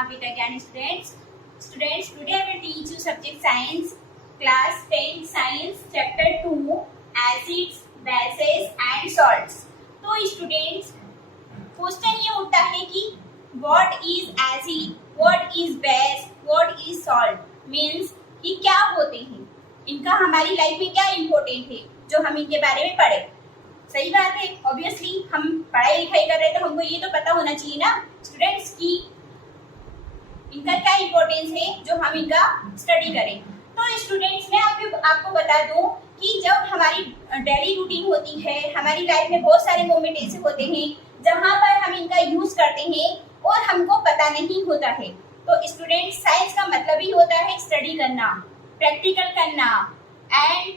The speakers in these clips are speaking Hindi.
now with again students. Today I will teach you subject science, class 10 science chapter 2 acids, bases and salts. तो स्टूडेंट्स क्वेश्चन ये उठता है कि what is acid, what is base, what is salt, means ये क्या होते हैं, इनका हमारी लाइफ में क्या इम्पोर्टेंट है जो हम इनके बारे में पढ़े। सही बात है, ऑब्वियसली हम पढ़ाई लिखाई कर रहे हैं तो हमको ये तो पता होना चाहिए ना स्टूडेंट्स की इनका क्या इम्पोर्टेंस है जो हम इनका स्टडी करें। तो स्टूडेंट्स मैं आपको बता दूं कि जब हमारी डेली रूटीन होती है, हमारी लाइफ में बहुत सारे मोमेंट ऐसे होते हैं जहां पर हम इनका यूज करते हैं और हमको पता नहीं होता है। तो स्टूडेंट्स साइंस का मतलब ही होता है स्टडी करना, प्रैक्टिकल करना एंड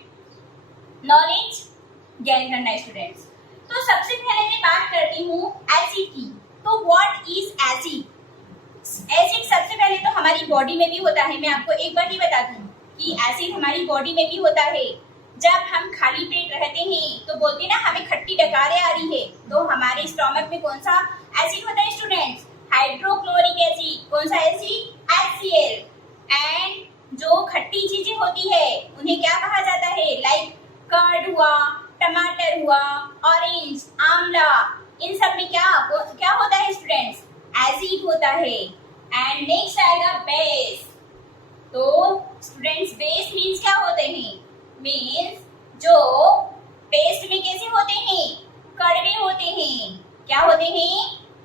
नॉलेज गेन करना है स्टूडेंट्स। तो सबसे पहले मैं बात करती हूँ एसिड की। तो व्हाट इज एसिड? एसिड सबसे पहले तो हमारी बॉडी में भी होता है। मैं आपको एक बार ही बता दूं कि एसिड हमारी बॉडी में भी होता है। जब हम खाली पेट रहते हैं तो बोलते हैं ना हमें खट्टी डकारें आ रही है, तो हमारे स्टोमक में कौन सा एसिड होता है स्टूडेंट्स? Hydrochloric acid. कौन सा एसिड? HCl। एंड जो खट्टी चीजें होती है उन्हें क्या कहा जाता है? लाइक कर्ड हुआ, टमाटर हुआ, ऑरेंज, आंवला, इन सब में क्या होता है स्टूडेंट्स? एसिड होता है। एंड नेक्स्ट आएगा बेस। तो स्टूडेंट्स बेस मीन्स क्या होते हैं? मीन्स जो टेस्ट में कैसे होते हैं? कड़वे होते हैं। क्या होते हैं?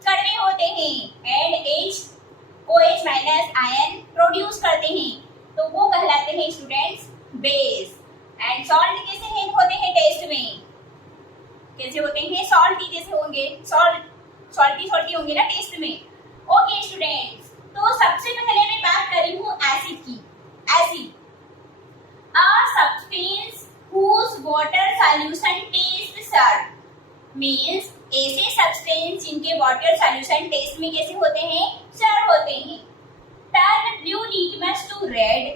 कड़वे होते हैं। And OH minus ion produce करते हैं, तो वो कहलाते हैं स्टूडेंट्स बेस। एंड सॉल्ट कैसे होते हैं टेस्ट में? कैसे होते हैं? सॉल्टी जैसे होंगे, सॉल्टी होंगे ना टेस्ट में। ओके स्टूडेंट्स, तो सबसे पहले मैं बात कर रही हूँ एसिड की। Acid a substance whose water solution taste sour, means ऐसे सब्सटेंस जिनके वाटर सॉल्यूशन टेस्ट में कैसे होते हैं? sour होते हैं। Turn blue litmus to red.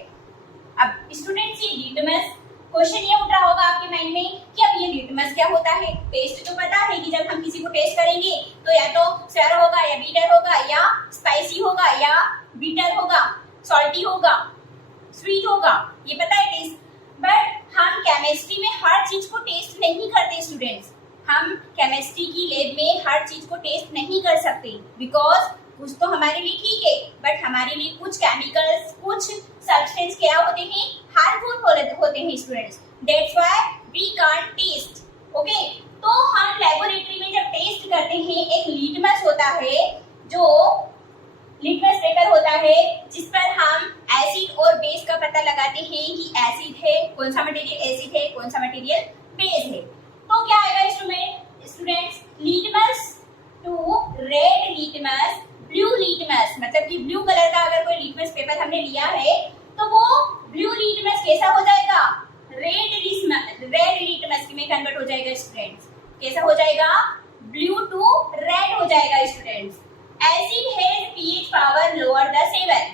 अब स्टूडेंट्स ये लिटमस क्वेश्चन ये उठ रहा होगा आपके माइंड में कि अब ये लिटमस क्या होता है? टेस्ट तो पता है कि जब हम किसी को टेस्ट करेंगे तो या तो सर होगा या बीटर होगा या स्पाइसी होगा या बीटर होगा, सॉल्टी होगा, स्वीट होगा, ये पता है टेस्ट। बट हम केमिस्ट्री में हर चीज को टेस्ट नहीं करते स्टूडेंट्स। हम केमिस्ट्री की लैब में हर चीज को टेस्ट नहीं कर सकते बिकॉज कुछ तो हमारे लिए ठीक है बट हमारे लिए कुछ केमिकल्स, कुछ सब्सटेंस क्या होते हैं? हार्मफुल होते हैं students. That's why we can't taste. Okay, तो हम लेबोरेटरी में जब टेस्ट करते हैं एक लिटमस होता है, जो लिटमस पेपर होता है जिस पर हम एसिड और बेस का पता लगाते हैं कि एसिड है, कौन सा मटेरियल एसिड है, कौन सा मटेरियल बेस है। तो क्या आएगा students? Litmus to red litmus, blue litmus, मतलब कि ब्लू कलर का अगर कोई लिटमस पेपर हमने लिया है तो वो ब्लू लिटमस कैसा हो जाएगा? रेड लिटमस में कन्वर्ट हो जाएगा स्टूडेंट्स। कैसा हो जाएगा? ब्लू टू रेड हो जाएगा students. Acid has pH power lower the 7।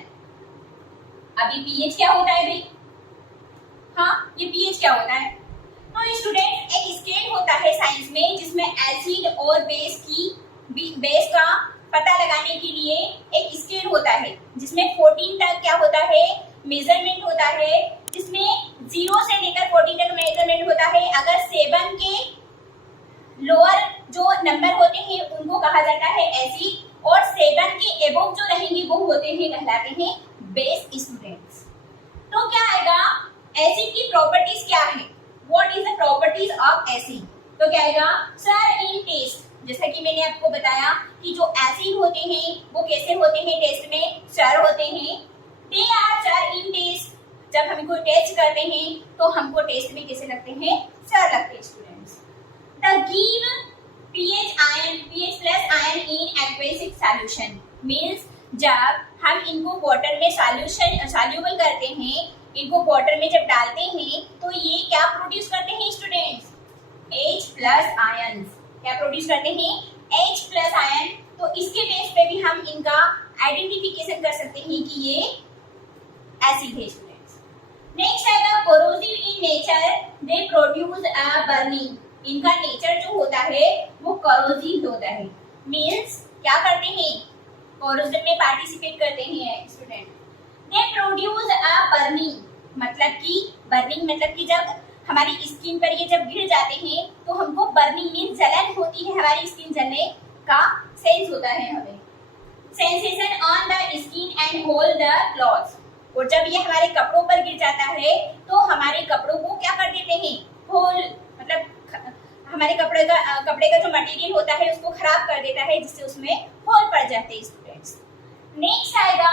अभी pH क्या होता है भाई? हाँ, ये pH क्या होता है? तो स्टूडेंट एक स्केल होता है साइंस में जिसमें एसिड और बेस का पता लगाने के लिए एक स्केल होता है जिसमें 14 तक क्या होता है? मेजरमेंट होता है, जिसमें 0 से लेकर 14 तक मेजरमेंट होता है। अगर 7 के लोअर जो नंबर होते हैं उनको कहा जाता है एसिड और 7 के एबोव जो रहेंगे वो होते हैं कहलाते हैं बेस स्टूडेंट्स। तो क्या आएगा? एसिड की प्रॉपर्टीज क्या है? What is the properties of acid? तो क्या आएगा? सर इन टेस्ट, जैसा कि मैंने आपको बताया कि जो एसिड होते हैं वो कैसे होते हैं टेस्ट में? सर होते हैं। They are sour in taste. जब हम इनको टेस्ट करते हैं तो हमको टेस्ट में कैसे लगते हैं? सर लगते हैं students. The give pH plus ion in aqueous solution, means जब हम इनको वाटर में सॉल्यूबल करते हैं, इनको वाटर में जब डालते हैं तो ये क्या प्रोड्यूस करते हैं स्टूडेंट्स? H plus ion. क्या प्रोड्यूस करते हैं? H plus ion. तो इसके बेस पे भी हम इनका आइडेंटिफिकेशन कर सकते हैं कि ये एसिड है स्टूडेंट्स। नेक्स्ट आएगा corrosive in nature, they produce a burning. इनका नेचर जो होता है वो कोरोसिव होता है, मींस क्या करते हैं? कोरोजन में पार्टिसिपेट करते हैं student. They produce a burning, मतलब कि जब हमारी स्किन पर ये जब गिर जाते हैं तो हमको बर्निंग मीन जलन होती है, हमारी स्किन जलने का सेंस होता है हमें, sensation on the skin and hole the clothes. और जब ये हमारे कपड़ों पर गिर जाता है तो हमारे कपड़ों को क्या कर देते हैं, होल, मतलब हमारे कपड़े का जो मटेरियल होता है उसको खराब कर देता है, जिससे उसमें होल पड़ जाते हैं स्टूडेंट्स। नेक्स्ट आएगा,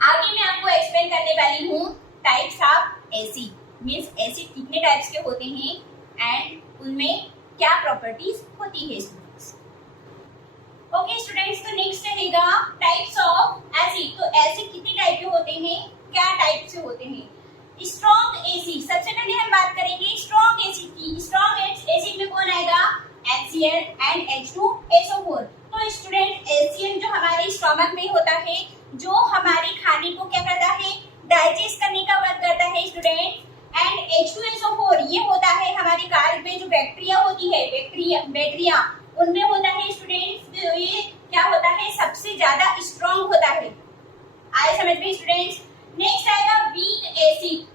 आगे मैं आपको एक्सप्लेन करने वाली हूँ types of acid, means acid कितने टाइप्स के होते हैं एंड उनमें क्या प्रॉपर्टीज होती है स्टूडेंट्स। ओके स्टूडेंट्स, तो नेक्स्ट रहेगा टाइप्स ऑफ एसिड। तो एसिड कितने टाइप के होते हैं, क्या टाइप से होते हैं। स्ट्रॉन्ग एसिड, सबसे पहले हम बात करेंगे स्ट्रॉन्ग एसिड की। स्ट्रॉन्ग एसिड में कौन आएगा, HCl एंड H2SO4। तो स्टूडेंट HCl जो हमारे स्टमक में होता है, जो हमारे खाने को क्या करता है, डाइजेस्ट करने का वर्क करता है स्टूडेंट, एंड H2SO4 ये होता है हमारे कार्य में जो बैक्टीरिया होती है, बैक्टीरिया उनमें होता है स्टूडेंट्स। ये क्या होता है, सबसे ज्यादा स्ट्रॉन्ग होता है। आए समझ में स्टूडेंट्स। नेक्स्ट आएगा वीक एसिड।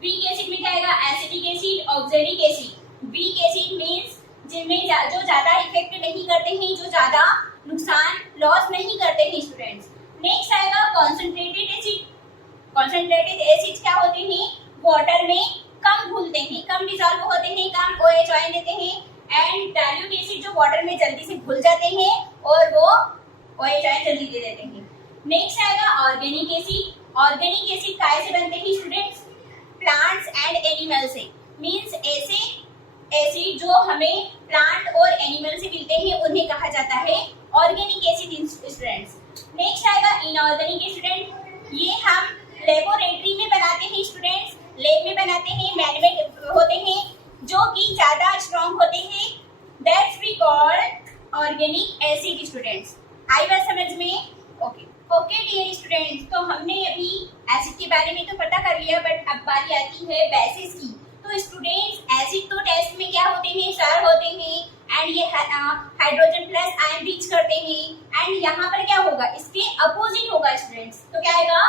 वीक एसिड में क्या आएगा, acetic acid, oxalic acid. Weak acid means जिनमें जो ज्यादा इफेक्ट नहीं करते हैं, जो ज्यादा नुकसान लॉस नहीं करते हैं स्टूडेंट्स। नेक्स्ट आएगा कॉन्सेंट्रेटेड एसिड। कॉन्सेंट्रेटेड एसिड क्या होते हैं, वाटर में कम घुलते हैं, कम डिसॉल्व होते हैं, कम OH आयन देते हैं, एंड डाइल्यूट एसिड जो वाटर में जल्दी से घुल जाते हैं और वो OH आयन जल्दी दे देते हैं। नेक्स्ट आएगा ऑर्गेनिक एसिड। ऑर्गेनिक एसिड काय से बनते हैं स्टूडेंट्स, प्लांट्स एंड एनिमल से, मींस ऐसे एसिड जो हमें प्लांट और एनिमल से मिलते हैं उन्हें कहा जाता है ऑर्गेनिक एसिड स्टूडेंट्स। नेक्स्ट आएगा इनऑर्गेनिक स्टूडेंट। ये हम लेबोरेटरी में बनाते हैं स्टूडेंट्स, लैब में बनाते हैं, मैनमेड होते हैं, जो कि ज्यादा स्ट्रॉन्ग होते हैं, that's we called organic acid students. आई बात समझ में। ओके डियर स्टूडेंट्स, तो हमने अभी एसिड के बारे में तो पता कर लिया, बट अब बारी आती है बेसिस की। तो स्टूडेंट्स एसिड तो टेस्ट में क्या होते हैं, क्षार होते हैं, एंड ये हाइड्रोजन प्लस आयन रीच करते हैं, एंड यहाँ पर क्या होगा, इसके अपोजिट होगा स्टूडेंट्स। तो क्या आएगा,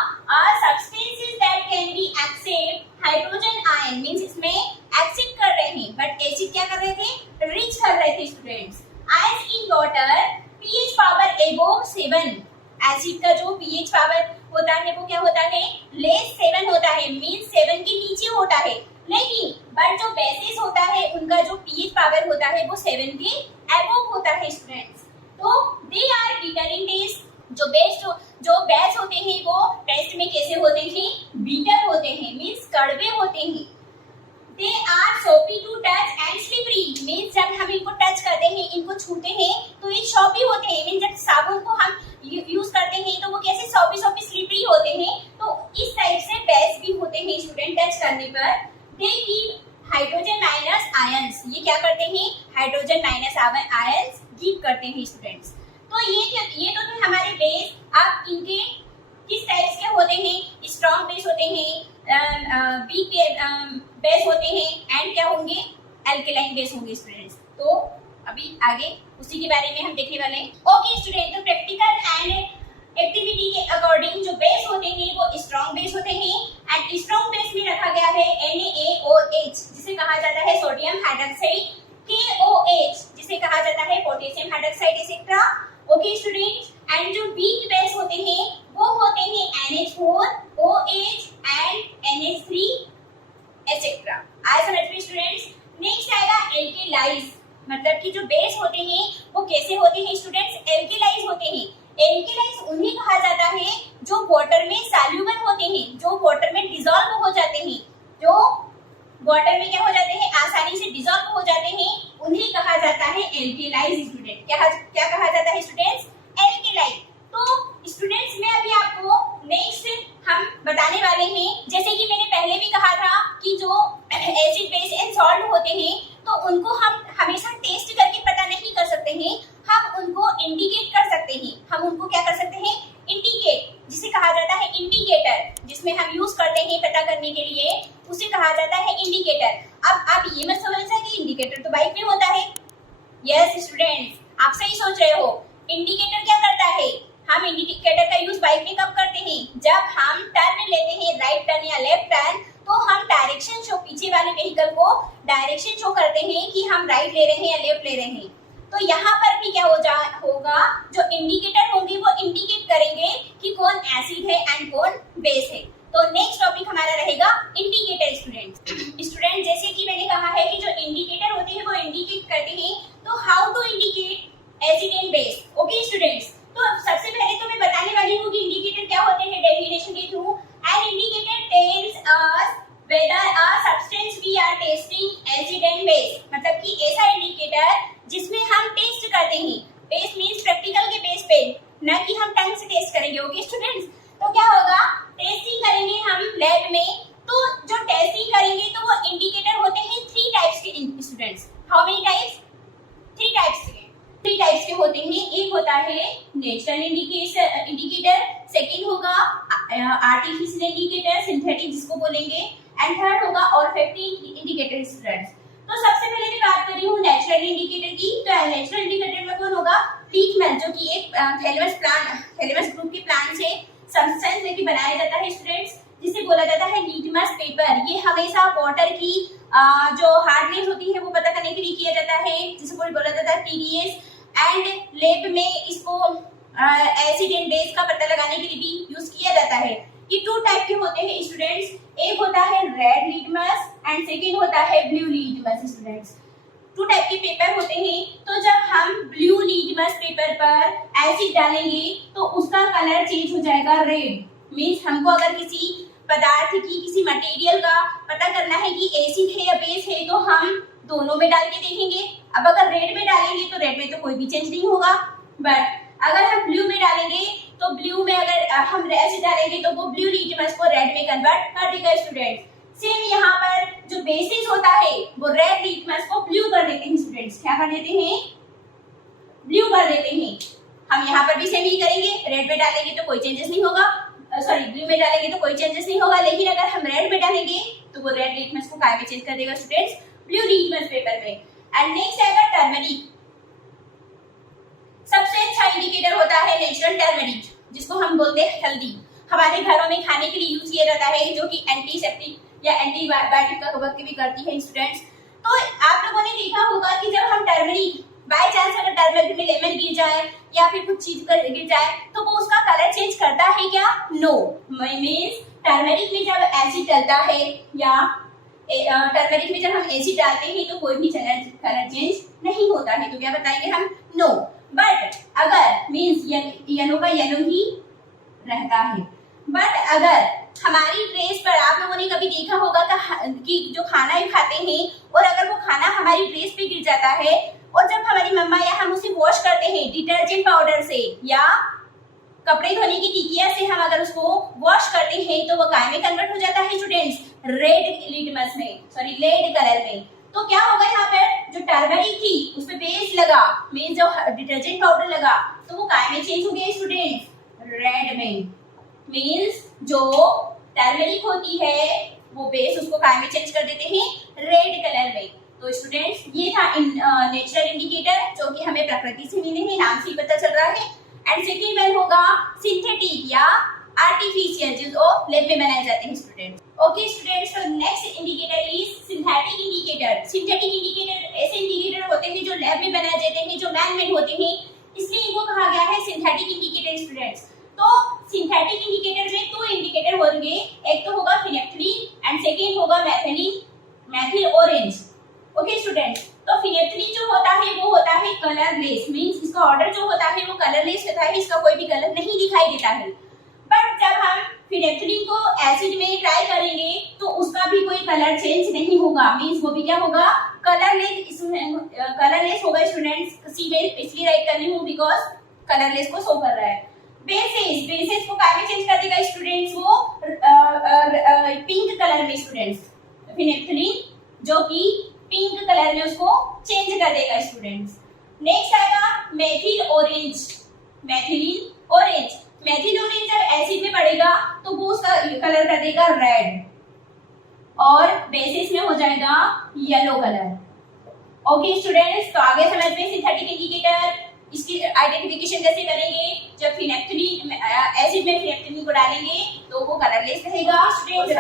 substances that can be accept hydrogen ion, means इसमें एक्सेप्ट कर रहे हैं, बट एसिड क्या कर रहे थे, रीच कर रहे थे students. As in water pH power above 7, acid का जो pH पावर होता है वो क्या होता है, लेस 7 होता है, मींस 7 के नीचे होता है। लेकिन बट जो बेसिस होता है उनका जो pH पावर होता है वो 7 के अबव होता है स्टूडेंट्स। तो they are bitter in taste. जो बेस होते हैं वो टेस्ट में कैसे होते हैं, बीटर होते हैं, मींस कड़वे होते हैं। They are soapy to touch and slippery, means जब हम इनको टच करते हैं, इनको छूते हैं तो ये शॉपी होते हैं, मींस जब साबुन को हम यूज करते हैं तो वो कैसे सॉपी स्लिपरी होते हैं। तो इस टाइप से बेस भी होते हैं स्टूडेंट टच करने पर। They give hydrogen minus ions, ये क्या करते हैं, हाइड्रोजन माइनस आयंस गिव करते हैं स्टूडेंट्स। तो ये तो थे हमारे बेस। अब इनके किस टाइप्स के होते हैं, स्ट्रॉन्ग बेस होते हैं, वीक बेस होते हैं, एंड क्या होंगे, एल्केलाइन बेस होंगे स्टूडेंट्स। तो अभी आगे उसी के बारे में हम देखने वाले हैं। ओके स्टूडेंट, तो प्रैक्टिकल एंड एक्टिविटी के अकॉर्डिंग जो बेस होते हैं वो स्ट्रॉन्ग बेस होते हैं, एंड स्ट्रॉन्ग बेस में रखा गया है NaOH, जिसे कहा जाता है सोडियम हाइड्रोक्साइड, KOH जिसे कहा जाता है potassium hydroxide etcetera. Okay students, and जो वीक बेस होते हैं वो होते हैं NH4, OH and NH3 etcetera. आया समझ में स्टूडेंट्स। नेक्स्ट आएगा एल्केलाइज, मतलब कि जो बेस होते हैं वो कैसे होते हैं स्टूडेंट्स, एल्केलाइज होते हैं। एल्केलाइज उन्हें कहा जाता है जो वाटर में सॉल्युबल होते हैं, जो वाटर में डिसॉल्व हो जाते हैं, जो वाटर में क्या हो जाते हैं, आसानी से डिसॉल्व हो जाते हैं, उन्हें कहा जाता है एल्केलाइज स्टूडेंट। क्या कहा जाता है स्टूडेंट्स, एल्केलाइज। तो स्टूडेंट्स मैं अभी आपको नेक्स्ट हम बताने वाले हैं, जैसे कि मैंने पहले भी कहा था कि जो एसिड बेस एंड सॉल्ट होते हैं तो उनको हम हमेशा टेस्ट करके पता नहीं कर सकते हैं, हम उनको इंडिकेट कर सकते हैं। हम उनको क्या कर सकते हैं, इंडिकेट, जिसे कहा जाता है इंडिकेटर, जिसमें हम यूज करते हैं पता करने के लिए, उसे कहा जाता है इंडिकेटर। अब आप ये मत समझना कि इंडिकेटर तो बाइक में होता है। यस स्टूडेंट्स, आप सही सोच रहे हो, इंडिकेटर क्या करता है, हम इंडिकेटर का यूज बाइक में कब करते हैं, जब हम टर्न लेते हैं, राइट टर्न या लेफ्ट टर्न, तो हम डायरेक्शन शो, पीछे वाले व्हीकल को डायरेक्शन शो करते हैं कि हम राइट ले रहे हैं या लेफ्ट ले रहे हैं। तो यहाँ पर भी क्या होगा, जो इंडिकेटर होंगे वो इंडिकेट करेंगे कि कौन एसिड है एंड कौन बेस है। तो नेक्स्ट टॉपिक हमारा रहेगा इंडिकेटर स्टूडेंट जैसे कि मैंने कहा है कि जो इंडिकेटर होते हैं वो इंडिकेट करते हैं, तो how to indicate acid and base. Okay students, तो सबसे पहले तो मैं बताने वाली हूँ कि इंडिकेटर क्या होते हैं डेफिनेशन के through. An indicator tells us whether a substance we are testing acid and base, मतलब कि ऐसा इंडिकेटर जिसमें हम टेस्ट करते हैं, बेस मींस प्रैक्टिकल के बेस पे, ना कि हम टंग से टेस्ट करेंगे। ओके स्टूडेंट्स, तो क्या होगा, टेस्टिंग करेंगे हम लैब में, तो जो टेस्टिंग करेंगे तो वो इंडिकेटर होते हैं 3 टाइप्स के students. How many types, 3 types के होते हैं। एक होता है नेचुरल इंडिकेटर, सेकंड होगा आर्टिफिशियल इंडिकेटर, सिंथेटिक जिसको बोलेंगे, एंड थर्ड होगा ऑल्फैक्टिव इंडिकेटर स्टूडेंट्स। तो सबसे पहले मैं बात कर रही हूँ नेचुरल इंडिकेटर की। तो नेचुरल इंडिकेटर में कौन होगा, लिटमस, जो कि एक थैलेमस ग्रुप के प्लांट से सब्सटेंस लेके बनाया जाता है स्टूडेंट्स, जिसे बोला जाता है लिटमस पेपर। ये हमेशा वाटर की जो हार्डनेस होती है वो पता करने के लिए किया जाता है, जिसे बोला जाता है TDS, एंड लैब में इसको एसिड एंड बेस का पता लगाने के लिए भी यूज किया जाता है। ये 2 टाइप के होते हैं स्टूडेंट्स, एक होता है रेड लिटमस एंड सेकंड होता है ब्लू लिटमस स्टूडेंट्स। 2 टाइप के पेपर होते हैं। तो जब हम ब्लू लिटमस पेपर पर एसिड डालेंगे तो उसका कलर चेंज हो जाएगा रेड। मींस हमको अगर किसी पदार्थ की, किसी मटेरियल का पता करना है कि एसिड है या बेस है, तो हम दोनों में डाल के देखेंगे। अब अगर रेड में डालेंगे तो रेड में तो कोई भी चेंज नहीं होगा, बट अगर हम ब्लू में डालेंगे तो ब्लू में अगर हम एसिड डालेंगे तो वो ब्लू लिटमस को रेड में कन्वर्ट कर देगा स्टूडेंट्स। सेम यहाँ पर जो बेसिस होता है वो रेड लिटमस को ब्लू कर देते हैं स्टूडेंट्स। क्या कर देते हैं, ब्लू कर देते हैं। हम यहाँ पर भी सेम ही करेंगे, रेड में डालेंगे तो कोई चेंजेस नहीं होगा, सॉरी ब्लू में डालेंगे तो कोई चेंजेस नहीं होगा, लेकिन अगर हम रेड में डालेंगे तो वो रेड लिटमस को काय में चेंज कर देगा स्टूडेंट्स, ब्लू लिटमस पेपर में। एंड नेक्स्ट आएगा टर्मरिक। सबसे अच्छा इंडिकेटर होता है नेचुरल टर्मरिक, जिसको हम बोलते हैं हल्दी। हमारे घरों में खाने के लिए यूज किया जाता है, जो कि एंटीसेप्टिक या एंटीबायोटिक का वर्क भी करती है स्टूडेंट्स। तो आप लोगों ने देखा होगा कि जब हम टर्मरिक, बाय चांस अगर टर्मरिक में लेमन गिर जाए या फिर कुछ चीज गिर जाए तो वो उसका कलर चेंज करता है क्या, नो। मींस टर्मरिक में जब एसिड डलता है या टर्मरिक में जब हम एसिड डालते हैं तो कोई भी कलर चेंज नहीं होता है। तो क्या बताएंगे हम, नो। बट अगर मींस येलो का येलो ही रहता है। बट अगर हमारी ड्रेस पर, आप लोगों ने कभी देखा होगा कि जो खाना ही खाते हैं और अगर वो खाना हमारी ड्रेस पे गिर जाता है और जब हमारी मम्मा या हम उसे वॉश करते हैं डिटर्जेंट पाउडर से या कपड़े धोने की टिकिया से, हम अगर उसको वॉश करते हैं तो वो काय में कन्वर्ट हो जाता है स्टूडेंट्स, रेड लिटमस में, सॉरी रेड कलर में। तो क्या होगा, यहाँ पर जो टर्मरिक थी उस पे बेस लगा, मींस जो डिटर्जेंट पाउडर लगा, तो वो काय में चेंज हो गया स्टूडेंट्स, रेड में। मींस जो टर्मरिक होती है वो बेस उसको काय में चेंज कर देते हैं, रेड कलर में। तो स्टूडेंट्स ये था नेचुरल इंडिकेटर, जो कि हमें प्रकृति से मिले हैं, नाम से ही पता चल रहा है। एंड सेकेंड वन होगा सिंथेटिक या आर्टिफिशियल, जो लैब में बनाए जाते हैं स्टूडेंट्स। ओके स्टूडेंट्स, तो next indicator is synthetic indicator. Synthetic indicator ऐसे इंडिकेटर होते हैं जो लैब में बनाए जाते हैं, जो मैन मेड होते हैं, इसलिए इनको कहा गया है सिंथेटिक इंडिकेटर स्टूडेंट्स। तो सिंथेटिक इंडिकेटर में 2 इंडिकेटर होंगे, एक तो होगा फिनेप्थलीन एंड सेकेंड होगा मैथिल ऑरेंज। ओके स्टूडेंट्स, तो फिनेप्थलीन जो होता है वो होता है कलरलेस, मींस इसका ऑर्डर जो होता है वो कलरलेस होता है, इसका कोई भी कलर नहीं दिखाई देता है। बट जब हम फिनेप्थलीन को एसिड में ट्राई करेंगे तो उसका भी कोई कलर चेंज नहीं होगा, मींस वो भी क्या होगा, कलरलेस होगा स्टूडेंट्स। सी में इसलिए राइट कर रही हूँ बिकॉज कलरलेस को शो कर रहा है। बेसिस को काय में चेंज कर देगा स्टूडेंट्स, वो पिंक कलर में स्टूडेंट्स, फिनेप्थलीन जो कि पिंक कलर में उसको चेंज कर देगा स्टूडेंट्स। नेक्स्ट आएगा methyl orange, मैथिलीन orange. Maithil orange जब एसिड में पड़ेगा तो वो उसका कलर कर देगा रेड और बेसिस में हो जाएगा येलो कलर। ओके स्टूडेंट्स, तो आगे समझ में सिंथेटिक इंडिकेटर, इसकी आइडेंटिफिकेशन कैसे करेंगे? जब फिनेप्थलीन एसिड में फिनेप्थलीन को डालेंगे तो वो कलरलेस रहेगा। स्टूडेंट्स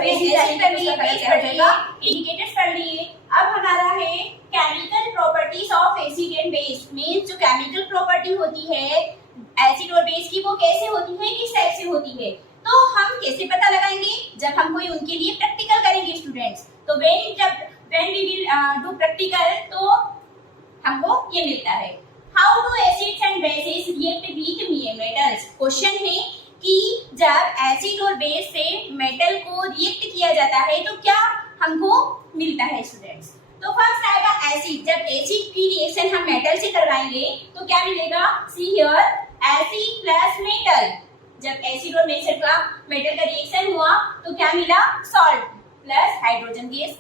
इंडिकेटर्स पढ़ लिए। अब हमारा है chemical properties of acid and base. Means जो केमिकल प्रॉपर्टी होती है एसिड और बेस की वो कैसे होती है, किस टाइप से होती है, तो हम कैसे पता लगाएंगे? जब हम कोई उनके लिए प्रैक्टिकल करेंगे स्टूडेंट्स। तो when we will do practical तो हमको ये मिलता है। How do acids and bases react with metals? Question है कि जब एसिड और बेस से मेटल को रिएक्ट किया जाता है तो क्या हमको मिलता है स्टूडेंट्स? तो फर्स्ट आएगा एसिड। जब एसिड की रिएक्शन हम मेटल से करवाएंगे तो क्या मिलेगा? See here acid plus metal. जब एसिड और मेटल का रिएक्शन हुआ तो क्या मिला? Salt plus hydrogen gas.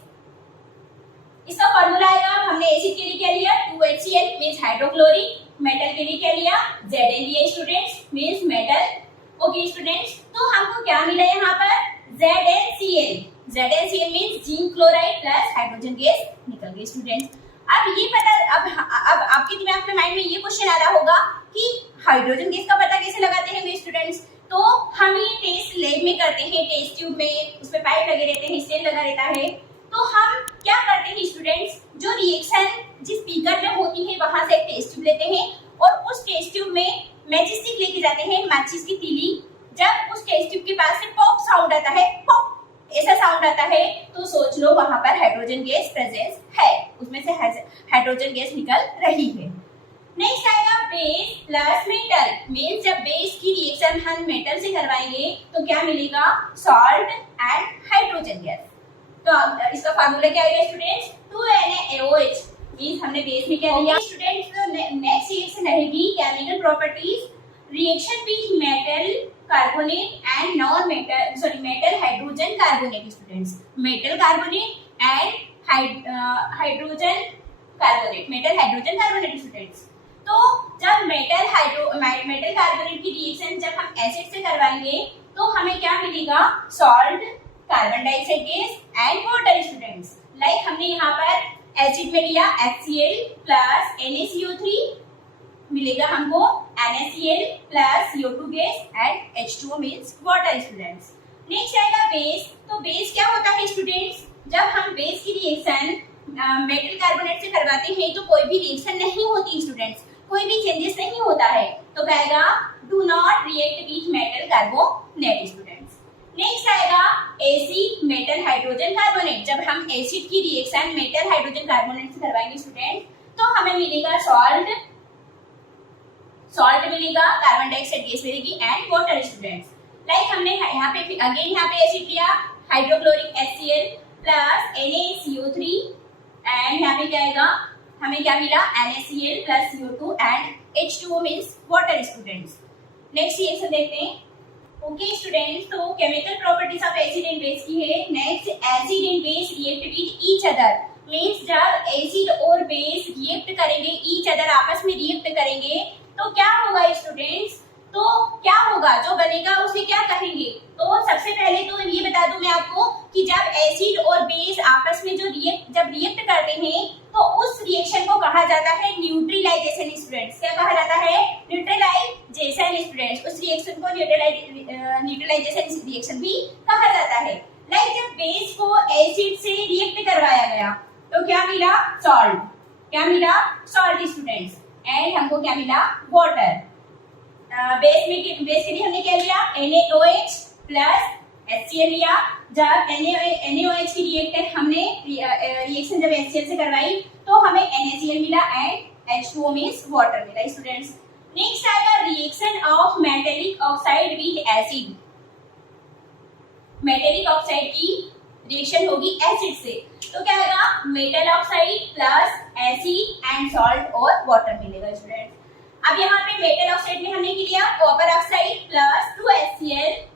इसका फॉर्मूला आएगा, हमने एसिड के लिए क्या लिया? 2HCl means hydrochloric. मेटल के लिए क्या लिया? Zn लिया students means metal. Okay students, तो हमको क्या मिला यहाँ पर? ZnCl। ZnCl means zinc chloride plus hydrogen gas निकल गई स्टूडेंट्स। अब ये पता अब आपके दिमाग में माइंड में ये क्वेश्चन आ रहा होगा कि हाइड्रोजन गैस का पता कैसे लगाते हैं स्टूडेंट्स? तो हम ये टेस्ट लैब में करते हैं, टेस्ट ट्यूब में उसमें पाइप लगे रहते हैं, स्टेन लगा रहता है। तो हम क्या करते हैं स्टूडेंट्स, जो रिएक्शन जिस बीकर में होती है वहां से एक टेस्ट ट्यूब लेते हैं और उस टेस्ट ट्यूब में मैचिस स्टिक लेके जाते हैं, माचिस की तीली। जब उस टेस्ट ट्यूब के पास से पॉप साउंड आता है, पॉप ऐसा साउंड आता है, तो सोच लो वहां पर हाइड्रोजन गैस प्रेजेंस है, उसमें से हाइड्रोजन गैस निकल रही है। नेक्स्ट आएगा बेस प्लस मेटल। मींस जब बेस की रिएक्शन हम मेटल से करवाएंगे तो क्या मिलेगा? Salt and hydrogen gas. तो इसका फार्मूला क्या आएगा स्टूडेंट्स? 2NaOH। मींस हमने बेस में क्या लिया स्टूडेंट्स? तो नेक्स्ट रिएक्शन रहेगी chemical properties reaction with metal carbonate and non metal metal hydrogen carbonate students. Metal carbonate and hydrogen carbonate, metal hydrogen carbonate students. तो जब मेटल कार्बोनेट की रिएक्शन जब हम एसिड से करवाएंगे तो हमें क्या मिलेगा? Salt, carbon dioxide gas and water students. Like हमने यहाँ पर एसिड में लिया HCl प्लस NaCO3, मिलेगा हमको NaCl plus CO2 gas and H2O means water students. Next आएगा बेस। तो बेस क्या होता है स्टूडेंट्स? जब हम बेस की रिएक्शन मेटल कार्बोनेट से करवाते हैं तो कोई भी रिएक्शन नहीं होती स्टूडेंट्स, कोई भी चेंजेस नहीं होता है, तो कहेगा do not react with metal carbonate students. Next आएगा एसिड मेटल हाइड्रोजन कार्बोनेट। जब हम एसिड की रिएक्शन मेटल हाइड्रोजन कार्बोनेट से करवाएंगे स्टूडेंट तो हमें मिलेगा सॉल्ट मिलेगा, कार्बन डाइऑक्साइड गैस मिलेगी एंड वाटर स्टूडेंट्स। लाइक हमने यहाँ पे एसिड लिया hydrochloric HCl plus NaCO3 and यहाँ पे क्या आएगा? हमें क्या मिला? NaCl plus CO2 and H2O means water students. Next reaction देखते हैं। ओके स्टूडेंट्स, तो chemical properties of acid and base की है। Next acid and base react with each other. Means जब एसिड और बेस रिएक्ट करेंगे, ईच अदर आपस में रिएक्ट करेंगे तो क्या होगा स्टूडेंट्स? तो क्या होगा? जो बनेगा उसे क्या कहेंगे? तो सबसे पहले तो ये बता दूं मैं आपको कि जब एसिड और बेस आपस में जब रिएक्ट करते हैं तो उस रिएक्शन को कहा जाता है न्यूट्रलाइजेशन स्टूडेंट्स। क्या कहा जाता है? Neutralisation students. उस रिएक्शन को न्यूट्रलाइजेशन रिएक्शन भी कहा जाता है। लाइक जब बेस को एसिड से रिएक्ट करवाया गया तो क्या मिला? सॉल्ट। क्या मिला? Salt students. एंड हमको क्या मिला? वाटर। बेस के लिए हमने क्या लिया? NaOH प्लस HCl लिया। जब NaOH की रिएक्शन जब HCl से करवाई तो हमें NaCl मिला एंड H2O मींस वाटर मिला स्टूडेंट्स। नेक्स्ट आएगा reaction of metallic oxide with acid. Metallic oxide की रिएक्शन होगी एसिड से तो क्या होगा? Metal oxide plus acid and salt और वाटर मिलेगा स्टूडेंट्स। अब यहाँ पे मेटल ऑक्साइड में हमने लिया कॉपर ऑक्साइड प्लस 2HCl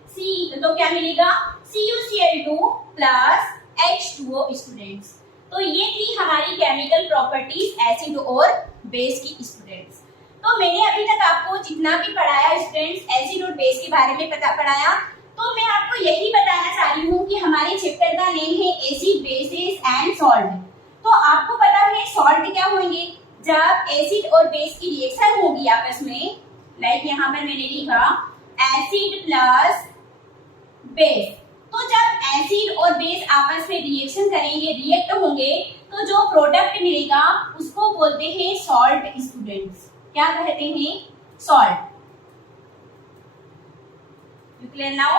तो क्या मिलेगा? CuCl2 plus H2O students. तो ये थी हमारी केमिकल प्रॉपर्टीज एसिड और बेस की स्टूडेंट्स। तो मैंने अभी तक आपको जितना भी पढ़ाया स्टूडेंट्स एसिड और बेस के बारे में पढ़ाया, तो मैं आपको यही बताना चाह रही हूँ कि हमारे चैप्टर का नेम है एसिड बेसिस एंड सॉल्ट। तो आपको पता है सॉल्ट क्या होंगे? जब एसिड और बेस की रिएक्शन होगी आपस में, लाइक यहाँ पर मैंने लिखा एसिड प्लस बेस, तो जब एसिड और बेस आपस में रिएक्शन करेंगे, रिएक्ट होंगे, तो जो प्रोडक्ट मिलेगा उसको बोलते हैं सॉल्ट स्टूडेंट्स। क्या कहते हैं? Salt. You clear now?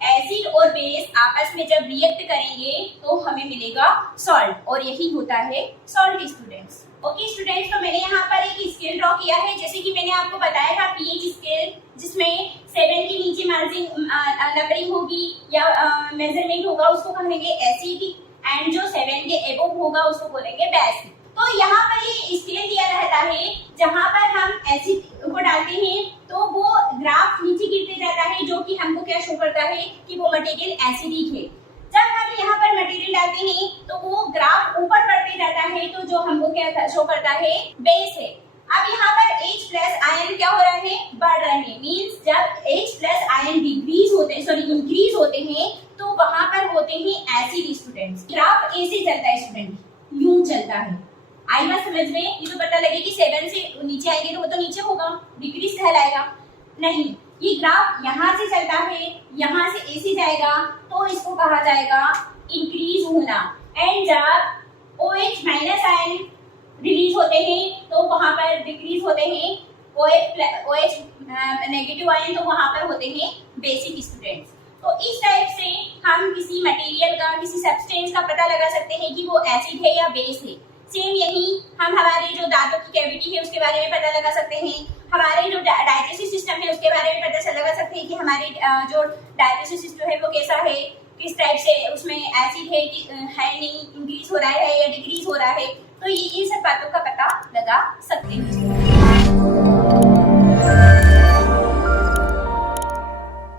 Acid और बेस आपस में जब रिएक्ट करेंगे तो हमें मिलेगा सॉल्ट, और यही होता है सॉल्ट स्टूडेंट्स। ओके स्टूडेंट्स, तो मैंने यहाँ पर एक स्केल ड्रॉ किया है, जैसे कि मैंने आपको बताया था पीएच स्केल, जिसमें 7 के नीचे मार्जिंग नंबरिंग होगी या मेजरमेंट होगा, उसको कहेंगे एसिडिक, एंड जो 7 के एबोव होगा उसको बोलेंगे बेसिक। तो यहाँ पर ये स्केल दिया रहता है, जहाँ पर हम एसिड को डालते हैं तो वो ग्राफ नीचे गिरते जाता है, जो कि हमको क्या शो करता है कि वो मटेरियल एसिडिक है। जब हम यहाँ पर मटेरियल डालते हैं तो वो ग्राफ ऊपर बढ़ते जाता है, तो जो हमको क्या शो करता है? बेस है। अब यहाँ पर H प्लस आयन क्या हो रहा है? बढ़ रहे हैं। मींस जब H प्लस आयन इंक्रीज होते हैं तो वहां पर होते हैं एसिड स्टूडेंट्स। ग्राफ ऐसे चलता है स्टूडेंट, यूं चलता है। आई बात समझ में? ये तो पता लगे कि 7 से नीचे आएंगे तो वो तो नीचे होगा, डिक्रीज कहलाएगा। नहीं, ये ग्राफ यहाँ से चलता है, यहाँ से ऐसे जाएगा, तो इसको कहा जाएगा इंक्रीज होना। एंड जब OH माइनस आयन रिलीज होते हैं तो वहां पर डिक्रीज होते हैं, OH नेगेटिव आयन तो वहां पर होते हैं बेसिक स्टूडेंट्स। तो इस टाइप से हम किसी मटेरियल का, किसी सब्सटेंस का पता लगा सकते हैं कि वो एसिड है या बेस है। सेम यही हम हमारे जो दांतों की कैविटी है उसके बारे में पता लगा सकते हैं, हमारे जो डाइजेस्टिव सिस्टम है उसके बारे में पता लगा सकते हैं कि हमारे जो डाइजेस्टिव सिस्टम है वो कैसा है, किस टाइप से उसमें एसिड है कि है नहीं, इंक्रीज हो रहा है या डिक्रीज हो रहा है। तो ये इन सब बातों का पता लगा सकते हैं।